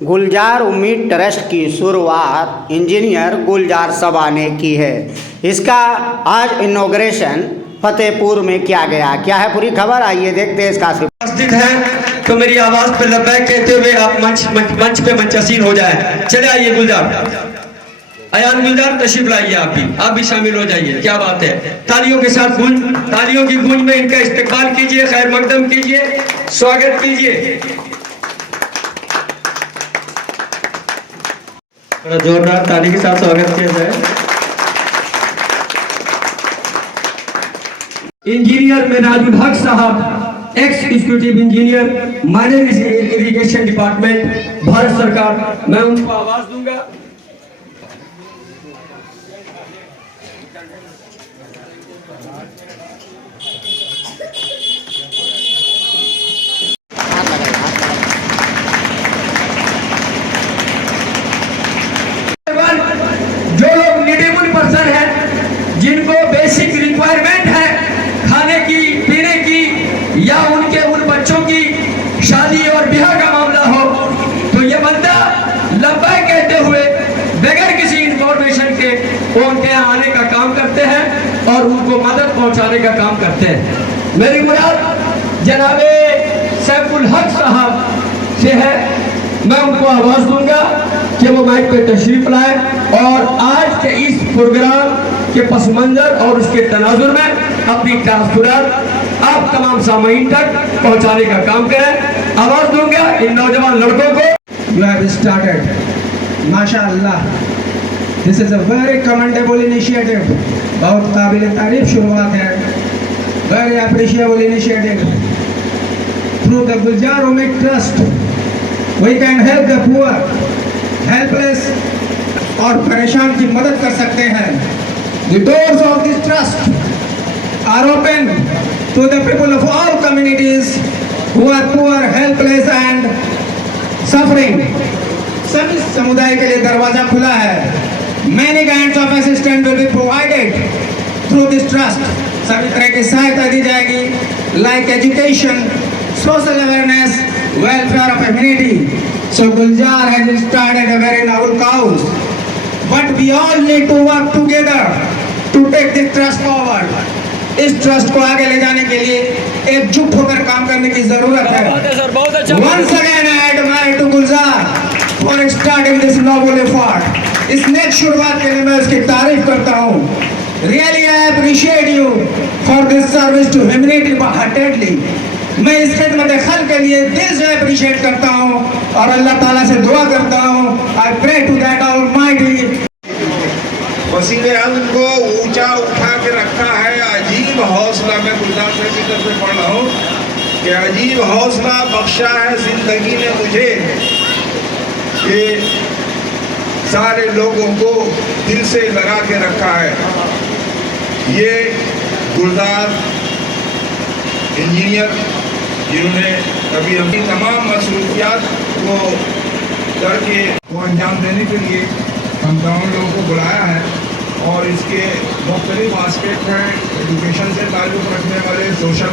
गुलजार उम्मीद ट्रस्ट की शुरुआत इंजीनियर गुलजार सबा ने की है। इसका आज इनॉग्रेशन फतेहपुर में किया गया। क्या है पूरी खबर, आइए देखते हैं इसका। उपस्थित है तो मेरी आवाज पे लबैक कहते हुए आप मंच पे मंचसीन हो जाए। चले आइए गुलजार, अयान गुलजार तशरीफ लाइए, आप भी शामिल हो जाइए। क्या बात है, तालियों के साथ तालियों की गूंज में इनका इस्तकबाल कीजिए, खैर मकदम कीजिए, स्वागत कीजिए। बड़ा जोरदार ताली के साथ स्वागत किया जाए। इंजीनियर मेराजुल हक साहब, x executive engineer, management irrigation department, Bharat सरकार, मैं उनको आवाज दूंगा। जो लोग नीडेबल पर्सन है, जिनको बेसिक रिक्वायरमेंट है खाने की, पीने की, या उन बच्चों की शादी और ब्याह का मामला हो, तो ये बंदा लब्बैक कहते हुए बगैर किसी इंफॉर्मेशन के वो उनके यहाँ आने का काम करते हैं और उनको मदद पहुंचाने का काम करते हैं। मेरी मुराद जनाबे सैफुल हक साहब से है, मैं उनको आवाज दूंगा कि वो माइक पे तशरीफ लाए और आज के इस प्रोग्राम के पस मंजर और उसके तनाजुर में अपनी तासुरात आप तमाम सामीन तक पहुंचाने का काम करें। आवाज दूंगा इन नौजवान लड़कों को। You have started, माशाअल्लाह, this is a very commendable initiative, बहुत काबिल तारीफ शुरुआत है, very appreciable initiative. Through the Guljar Ummid Trust, we can help the poor, helpless और परेशान की मदद कर सकते हैं। The doors of this trust are open to the people of all communities who are poor, helpless and suffering. सभी समुदाय के लिए दरवाजा खुला है। Many kinds of assistance will be provided through this trust. सभी तरह की सहायता दी जाएगी, like education, social awareness, welfare of community. So Guljar has started a very noble cause, but we all need to work together to take this trust forward. इस trust को आगे ले जाने के लिए एकजुट होकर काम करने की जरूरत है। Once again I admire to Guljar for starting this noble effort. इस नेक शुरुआत के लिए मैं उसकी तारीफ करता हूँ। Really I appreciate you for this service to humanity wholeheartedly. मैं इस खिदमत खल्क के लिए दिल से अप्रिशिएट करता हूँ और अल्लाह ताला से दुआ करता हूँ। I pray to that Almighty. वसीले अज़्म को ऊंचा उठा के रखा है। अजीब हौसला, मैं गुलजार साहब की तरफ से पढ़ रहा हूँ कि अजीब हौसला बख्शा है जिंदगी ने मुझे कि सारे लोगों को दिल से लगा के रखा है। ये गुलजार इंजीनियर जिन्होंने अभी अपनी तमाम मसरूफियात को करके वो अंजाम देने के लिए हम तमाम लोगों को बुलाया है और इसके मुख्तलिफ आस्पेक्ट हैं। एजुकेशन से ताल्लुक़ रखने वाले सोशल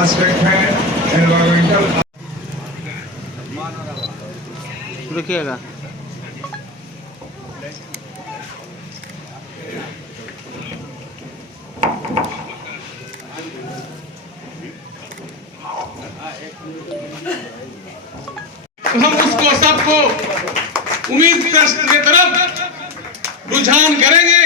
आस्पेक्ट हैं, एनवायरमेंटल। देखिएगा हम उसको सबको उम्मीद ट्रस्ट की तरफ रुझान करेंगे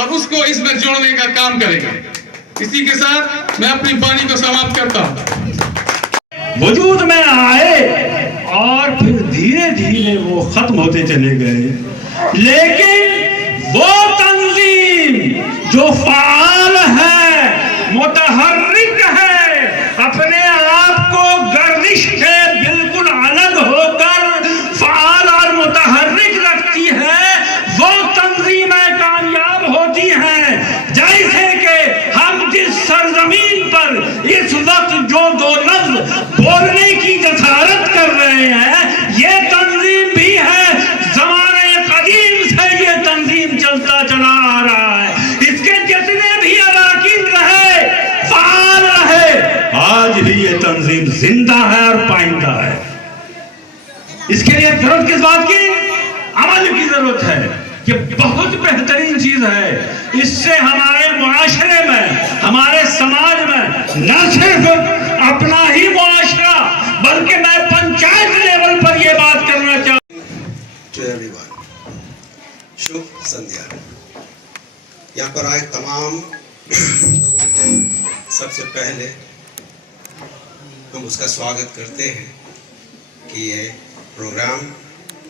और उसको इसमें जोड़ने का काम करेंगे। इसी के साथ मैं अपनी वाणी को समाप्त करता हूं। वजूद में आए और फिर धीरे धीरे वो खत्म होते चले गए, लेकिन वो तंजीम जो फाल है, मुतहर्रिक है, अपने आप को गर्दिश से बिल्कुल अलग होकर फाल और मुतहर्रिक रखती है, वो तंजीमें कामयाब होती हैं। जैसे कि हम जिस सरजमीन पर इस वक्त जो दो लफ्ज बोलने की जसारत कर रहे हैं, ये तंजीम भी है। ज़माने कदीम से ये तंजीम चलता चला आ रहा है। इसके जितने भी अराकीन रहे, फाल रहे, आज भी ये तंजीम जिंदा है और पाइंदा है। इसके लिए लेकिन जरूरत किस बात की? अमल की जरूरत है कि बहुत बेहतरीन चीज है। इससे हमारे मुआशरे में, हमारे समाज में न सिर्फ अपना ही मुआशरा बल्कि मैं पंचायत लेवल पर यह बात करना चाहूँ। टू एवरीवन, शुभ संध्या। यहाँ पर आए तमाम लोगों को सबसे पहले हम उसका स्वागत करते हैं कि ये प्रोग्राम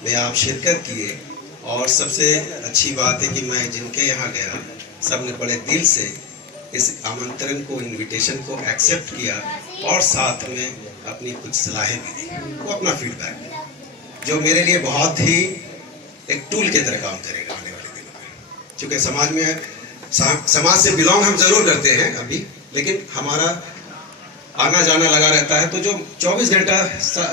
में आप शिरकत किए। और सबसे अच्छी बात है कि मैं जिनके यहाँ गया सब ने बड़े दिल से इस आमंत्रण को, इनविटेशन को एक्सेप्ट किया और साथ में अपनी कुछ सलाहें भी दी, वो अपना फीडबैक दिया, जो मेरे लिए बहुत ही एक टूल की तरह काम करेगा आने वाले दिनों में। क्योंकि समाज में, समाज से बिलोंग हम जरूर करते हैं अभी, लेकिन हमारा आना जाना लगा रहता है। तो जो 24 घंटा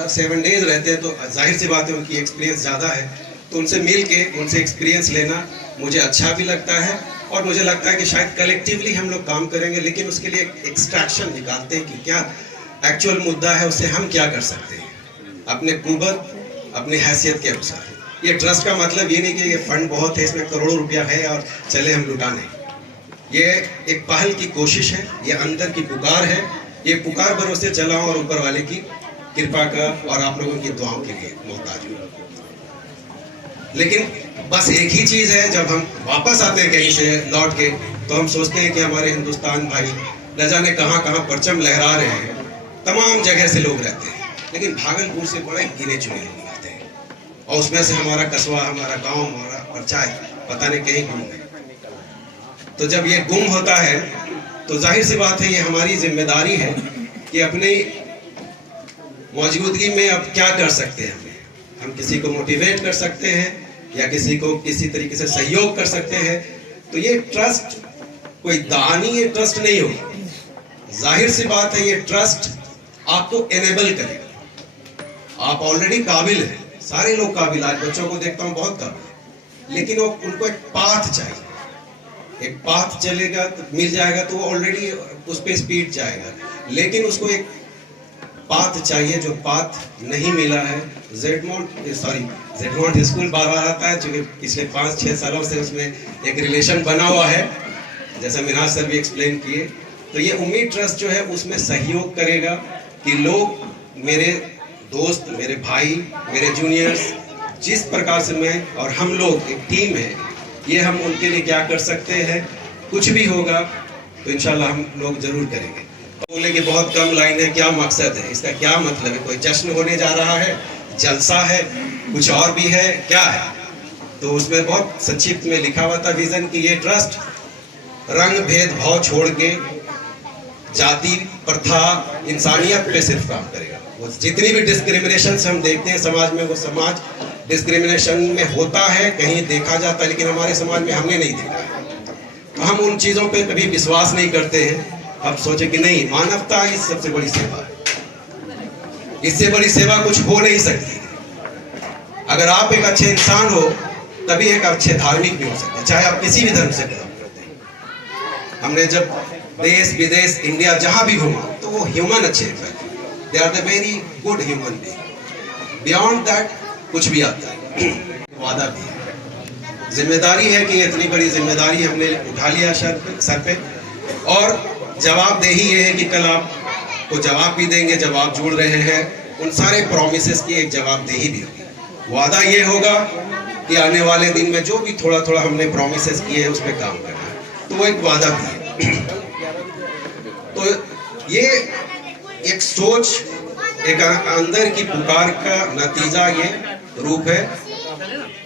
7 डेज रहते हैं, तो जाहिर सी बात है उनकी एक्सपीरियंस ज़्यादा है, तो उनसे मिल के उनसे एक्सपीरियंस लेना मुझे अच्छा भी लगता है। और मुझे लगता है कि शायद कलेक्टिवली हम लोग काम करेंगे, लेकिन उसके लिए एक एक्सट्रैक्शन निकालते हैं कि क्या एक्चुअल मुद्दा है, उससे हम क्या कर सकते हैं अपने कुवत, अपनी हैसियत के अनुसार। ये ट्रस्ट का मतलब ये नहीं कि ये फंड बहुत है, इसमें करोड़ों रुपया है और चले हम लुटाने। ये एक पहल की कोशिश है, ये अंदर की पुकार है, ये पुकार भरोसे चलाओ और ऊपर वाले की कृपा का और आप लोगों की दुआओं के लिए मोहताज हूँ। लेकिन बस एक ही चीज है, जब हम वापस आते हैं कहीं से लौट के, तो हम सोचते हैं कि हमारे हिंदुस्तान भाई न जाने कहाँ कहाँ परचम लहरा रहे हैं, तमाम जगह से लोग रहते हैं, लेकिन भागलपुर से बड़े गिने चुने लोग आते हैं और उसमें से हमारा कस्बा, हमारा गांव, हमारा पंचायत पता नहीं कहीं गुम है। तो जब ये गुम होता है तो जाहिर सी बात है ये हमारी जिम्मेदारी है कि अपनी मौजूदगी में अब क्या कर सकते हैं। हम किसी को मोटिवेट कर सकते हैं या किसी को किसी तरीके से सहयोग कर सकते हैं। तो ये ट्रस्ट कोई दानी, ये ट्रस्ट नहीं होगा। जाहिर सी बात है ये ट्रस्ट आपको एनेबल करेगा। आप ऑलरेडी काबिल हैं, सारे लोग काबिल, आज बच्चों को देखता हूँ बहुत काबिल, लेकिन उनको एक पाथ चाहिए। एक पाथ चलेगा तो मिल जाएगा तो वो ऑलरेडी उस पर स्पीड जाएगा, लेकिन उसको एक पाथ चाहिए जो पाथ नहीं मिला है। जेडमोंट स्कूल बार-बार आता है क्योंकि पिछले 5-6 सालों से उसमें एक रिलेशन बना हुआ है, जैसा मिनहाज सर भी एक्सप्लेन किए। तो ये उम्मीद ट्रस्ट जो है उसमें सहयोग करेगा कि लोग, मेरे दोस्त, मेरे भाई, मेरे जूनियर्स, जिस प्रकार से मैं और हम लोग एक टीम है, ये हम उनके लिए क्या कर सकते हैं। कुछ भी होगा तो इंशाल्लाह हम लोग जरूर करेंगे। बोले कि बहुत कम लाइन है, क्या मकसद है इसका, क्या मतलब है, कोई जश्न होने जा रहा है, जलसा है, कुछ और भी है, क्या है। तो उसमें बहुत संक्षिप्त में लिखा हुआ था विजन कि ये ट्रस्ट रंग भेदभाव छोड़ के जाति, प्रथा, इंसानियत पे सिर्फ काम करेगा। वो जितनी भी डिस्क्रिमिनेशन हम देखते हैं समाज में, वो समाज डिस्क्रिमिनेशन में होता है, कहीं देखा जाता है, लेकिन हमारे समाज में हमने नहीं देखा है। तो हम उन चीज़ों पे कभी विश्वास नहीं करते हैं। अब सोचे कि नहीं, मानवता ही सबसे बड़ी सेवा है, इससे बड़ी सेवा कुछ हो नहीं सकती। अगर आप एक अच्छे इंसान हो तभी एक अच्छे धार्मिक भी हो सकते हैं, चाहे आप किसी भी धर्म से बिलोंग करते हैं। हमने जब देश विदेश इंडिया जहां भी घूमा तो वो ह्यूमन अच्छे थे, they are the very good human being. Beyond that कुछ भी आता है। वादा भी है, जिम्मेदारी है कि इतनी बड़ी जिम्मेदारी हमने उठा लिया सर पे, और जवाबदेही ये है कि कल आपको जवाब भी देंगे, जब आप जुड़ रहे हैं उन सारे प्रॉमिसेस की एक जवाबदेही भी होगी। वादा ये होगा कि आने वाले दिन में जो भी थोड़ा थोड़ा हमने प्रॉमिसेस किए हैं उस पर काम करना है, तो वो एक वादा भी है। तो ये एक सोच, एक अंदर की पुकार का नतीजा ये रूप है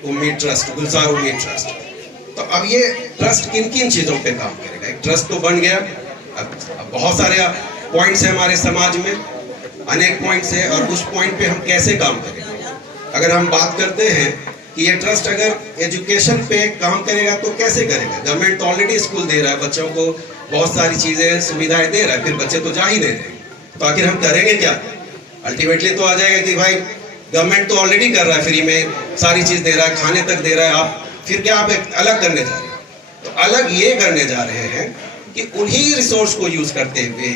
उम्मीद ट्रस्ट, गुलजार उम्मीद ट्रस्ट। तो अब ये ट्रस्ट किन किन चीज़ों पे काम करेगा। एक ट्रस्ट तो बन गया, अब बहुत सारे पॉइंट्स हैं हमारे समाज में, अनेक पॉइंट्स हैं, और उस पॉइंट पे हम कैसे काम करेंगे। अगर हम बात करते हैं कि ये ट्रस्ट अगर एजुकेशन पे काम करेगा तो कैसे करेगा। गवर्नमेंट तो ऑलरेडी स्कूल दे रहा है, बच्चों को बहुत सारी चीज़ें सुविधाएं दे रहा है, फिर बच्चे तो जा ही दे रहे हैं, तो आखिर हम करेंगे क्या। अल्टीमेटली तो आ जाएगा कि भाई गवर्नमेंट तो ऑलरेडी कर रहा है, फ्री में सारी चीज़ दे रहा है, खाने तक दे रहा है, आप फिर क्या आप एक अलग करने जा रहे हैं। तो अलग ये करने जा रहे हैं कि उन्हीं रिसोर्स को यूज करते हुए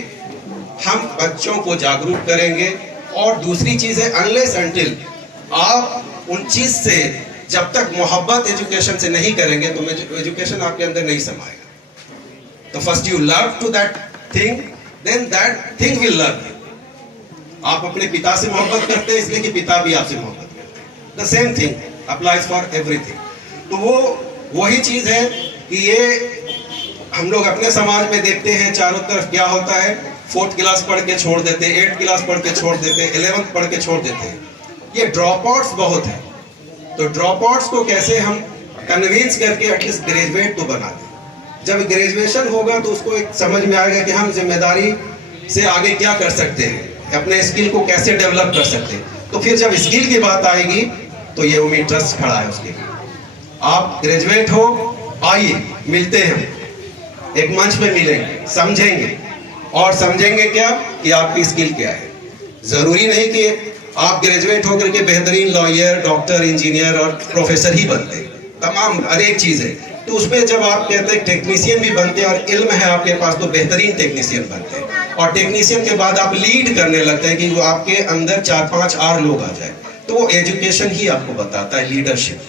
हम बच्चों को जागरूक करेंगे। और दूसरी चीज़ है, अनलेस अनटिल आप आप उन चीज से जब तक मोहब्बत एजुकेशन से नहीं करेंगे तो एजुकेशन आपके अंदर नहीं समाएगा। तो first you love to that thing, then that thing will love you. आप अपने पिता से मोहब्बत करते हैं इसलिए कि पिता भी आपसे मोहब्बत करते हैं। The same thing applies for everything. तो वो वही चीज है कि ये हम लोग अपने समाज में देखते हैं चारों तरफ क्या होता है, 4th क्लास पढ़ के छोड़ देते, 8th क्लास पढ़ के छोड़ देते, 11th पढ़ के छोड़ देते हैं। ये ड्रॉप आउट्स बहुत है। तो ड्रॉप आउट्स को कैसे हम कन्विंस करके एटलीस्ट ग्रेजुएट तो बना दें। जब ग्रेजुएशन होगा तो उसको एक समझ में आएगा कि हम जिम्मेदारी से आगे क्या कर सकते हैं, अपने स्किल को कैसे डेवलप कर सकते हैं। तो फिर जब स्किल की बात आएगी तो ये उम्मीद ट्रस्ट खड़ा है उसके लिए। आप ग्रेजुएट हो, आइए मिलते हैं, एक मंच पे मिलेंगे, समझेंगे और समझेंगे क्या कि आपकी स्किल क्या है। जरूरी नहीं कि आप ग्रेजुएट होकर के बेहतरीन लॉयर, डॉक्टर, इंजीनियर और प्रोफेसर ही बनते, तमाम हर एक चीज है। तो उसमें जब आप कहते हैं टेक्नीशियन भी बनते हैं और इल्म है आपके पास तो बेहतरीन टेक्नीशियन बनते हैं। और टेक्नीशियन के बाद आप लीड करने लगते हैं कि वो आपके अंदर 4-5 और लोग आ जाए। तो वो एजुकेशन ही आपको बताता है लीडरशिप।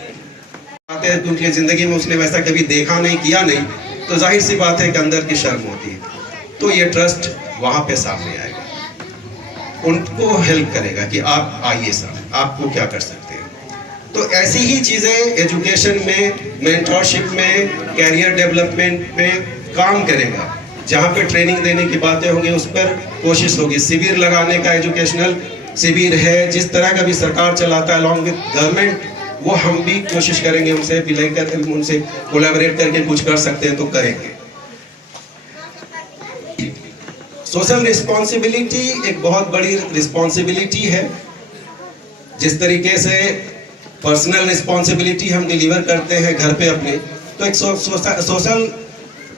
आते हैं उनकी जिंदगी में उसने वैसा कभी देखा नहीं, किया नहीं, तो जाहिर सी बात है कि अंदर की शर्म होती है। तो ये ट्रस्ट वहां पे सामने आएगा, उनको हेल्प करेगा कि आप आइए सामने, आपको क्या कर सकते हैं। तो ऐसी ही चीजें एजुकेशन में, मेंटरशिप में, कैरियर डेवलपमेंट में काम करेगा। जहाँ पे ट्रेनिंग देने की बातें होंगी उस पर कोशिश होगी। शिविर लगाने का, एजुकेशनल शिविर है जिस तरह का भी सरकार चलाता है अलॉन्ग विद गवर्नमेंट, वो हम भी कोशिश करेंगे उनसे मिलकर कर, उनसे कोलैबोरेट करके कुछ कर सकते हैं तो करेंगे। सोशल रिस्पॉन्सिबिलिटी एक बहुत बड़ी रिस्पॉन्सिबिलिटी है। जिस तरीके से पर्सनल रिस्पॉन्सिबिलिटी हम डिलीवर करते हैं घर पे अपने, तो एक सोशल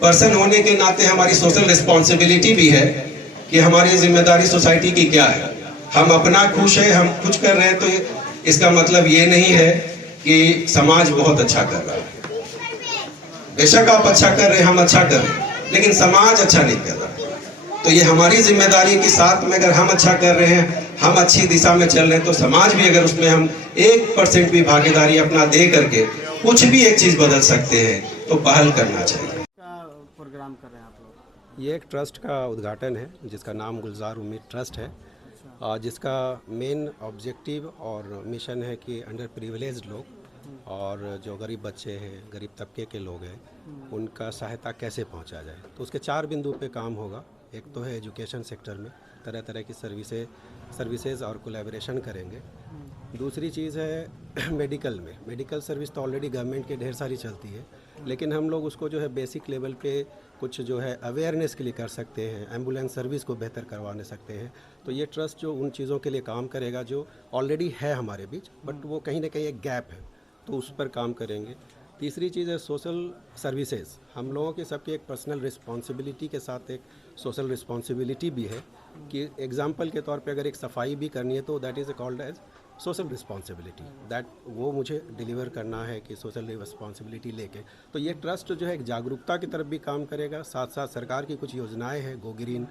पर्सन होने के नाते हमारी सोशल रिस्पॉन्सिबिलिटी भी है कि हमारी जिम्मेदारी सोसाइटी की क्या है। हम अपना खुश है, हम कुछ कर रहे हैं तो इसका मतलब ये नहीं है कि समाज बहुत अच्छा कर रहा है। बेशक आप अच्छा कर रहे हैं, हम अच्छा कर रहे हैं, लेकिन समाज अच्छा नहीं कर रहा। तो ये हमारी जिम्मेदारी के साथ में अगर हम अच्छा कर रहे हैं, हम अच्छी दिशा में चल रहे हैं, तो समाज भी अगर उसमें हम 1% भी भागीदारी अपना दे करके कुछ भी एक चीज बदल सकते हैं तो पहल करना चाहिए। प्रोग्राम कर रहे हैं आप लोग? ये एक ट्रस्ट का उद्घाटन है जिसका नाम गुलजार उम्मीद ट्रस्ट है, जिसका मेन ऑब्जेक्टिव और मिशन है कि अंडर प्रिविलेज्ड लोग और जो गरीब बच्चे हैं, गरीब तबके के लोग हैं, उनका सहायता कैसे पहुंचा जाए। तो उसके 4 बिंदु पे काम होगा। एक तो है एजुकेशन सेक्टर में तरह तरह की सर्विसेज और कोलैबोरेशन करेंगे। दूसरी चीज़ है मेडिकल में। मेडिकल सर्विस तो ऑलरेडी गवर्नमेंट के ढेर सारी चलती है, लेकिन हम लोग उसको जो है बेसिक लेवल पे कुछ जो है अवेयरनेस के लिए कर सकते हैं, एम्बुलेंस सर्विस को बेहतर करवाने सकते हैं। तो ये ट्रस्ट जो उन चीज़ों के लिए काम करेगा जो ऑलरेडी है हमारे बीच, बट वो कहीं ना कहीं एक गैप है, तो उस पर काम करेंगे। तीसरी चीज़ है सोशल सर्विसेज। हम लोगों के सबकी एक पर्सनल रिस्पॉन्सिबिलिटी के साथ एक सोशल रिस्पॉन्सिबिलिटी भी है कि एग्जांपल के तौर पे अगर एक सफाई भी करनी है तो that is called as social responsibility, that वो मुझे डिलीवर करना है कि सोशल रिस्पॉन्सिबिलिटी लेके। तो ये ट्रस्ट जो है एक जागरूकता की तरफ भी काम करेगा, साथ साथ सरकार की कुछ योजनाएं हैं, गो ग्रीन,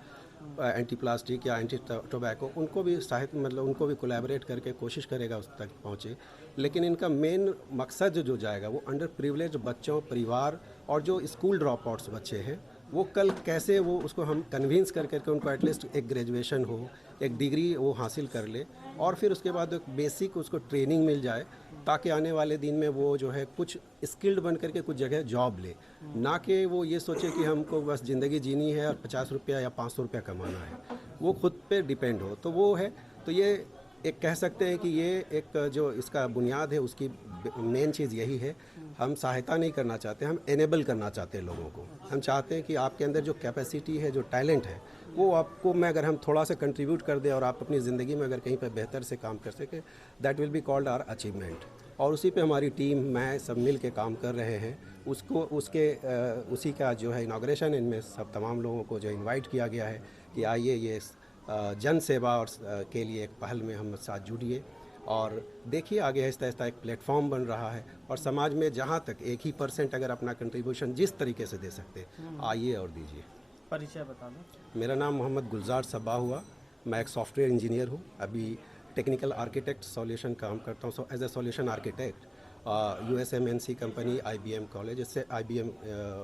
एंटी प्लास्टिक या एंटी टोबैको, उनको भी सहायता मतलब उनको भी कोलैबोरेट करके कोशिश करेगा उस तक पहुँचे। लेकिन इनका मेन मकसद जो जाएगा वो अंडर प्रिविलेज बच्चों, परिवार और जो स्कूल ड्रॉप आउट्स बच्चे हैं, वो कल कैसे वो उसको हम कन्विंस कर करके उनको एटलीस्ट एक ग्रेजुएशन हो, एक डिग्री वो हासिल कर ले और फिर उसके बाद एक बेसिक उसको ट्रेनिंग मिल जाए, ताकि आने वाले दिन में वो जो है कुछ स्किल्ड बन करके कुछ जगह जॉब ले, ना कि वो ये सोचे कि हमको बस ज़िंदगी जीनी है और 50 रुपया या 500 रुपया कमाना है, वो खुद पे डिपेंड हो। तो वो है, तो ये एक कह सकते हैं कि ये एक जो इसका बुनियाद है उसकी मेन चीज़ यही है। हम सहायता नहीं करना चाहते, हम एनेबल करना चाहते हैं लोगों को। हम चाहते हैं कि आपके अंदर जो कैपेसिटी है, जो टैलेंट है, वो आपको मैं अगर हम थोड़ा सा कंट्रीब्यूट कर दें और आप अपनी ज़िंदगी में अगर कहीं पर बेहतर से काम कर सकें, that will be called our achievement. और उसी पे हमारी टीम, मैं सब मिल के काम कर रहे हैं। उसी का जो है इनाग्रेशन, इनमें सब तमाम लोगों को जो इन्वाइट किया गया है कि आइए ये जन सेवा और के लिए एक पहल में हम साथ जुड़िए और देखिए आगे आहिस्ता आहिस्ता एक प्लेटफॉर्म बन रहा है। और समाज में जहाँ तक 1% अगर अपना कंट्रीब्यूशन जिस तरीके से दे सकते, आइए और दीजिए। परिचय बता दो। मेरा नाम मोहम्मद गुलजार सब्बा हुआ, मैं एक सॉफ्टवेयर इंजीनियर हूँ। अभी टेक्निकल आर्किटेक्ट सॉल्यूशन काम करता हूँ। As a solution architect USMNC company IBM college, इससे IBM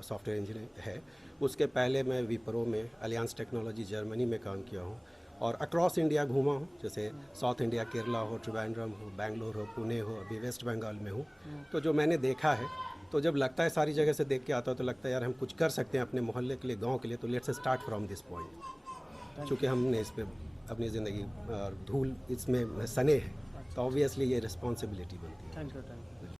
सॉफ्टवेयर इंजीनियर है। उसके पहले मैं विप्रो में अलियांस टेक्नोलॉजी जर्मनी में काम किया हूँ और अक्रॉस इंडिया घूमा हूँ, जैसे साउथ इंडिया, केरला हो, त्रिवेंद्रम हो, बेंगलोर हो, पुणे हो, अभी वेस्ट बंगाल में हूँ। तो जो मैंने देखा है, तो जब लगता है सारी जगह से देख के आता है तो लगता है यार हम कुछ कर सकते हैं अपने मोहल्ले के लिए, गांव के लिए, तो let's start from this point. क्योंकि हमने इस पर अपनी ज़िंदगी धूल इसमें सने हैं, तो ऑब्वियसली ये रिस्पॉन्सिबिलिटी बनती है। Thank you.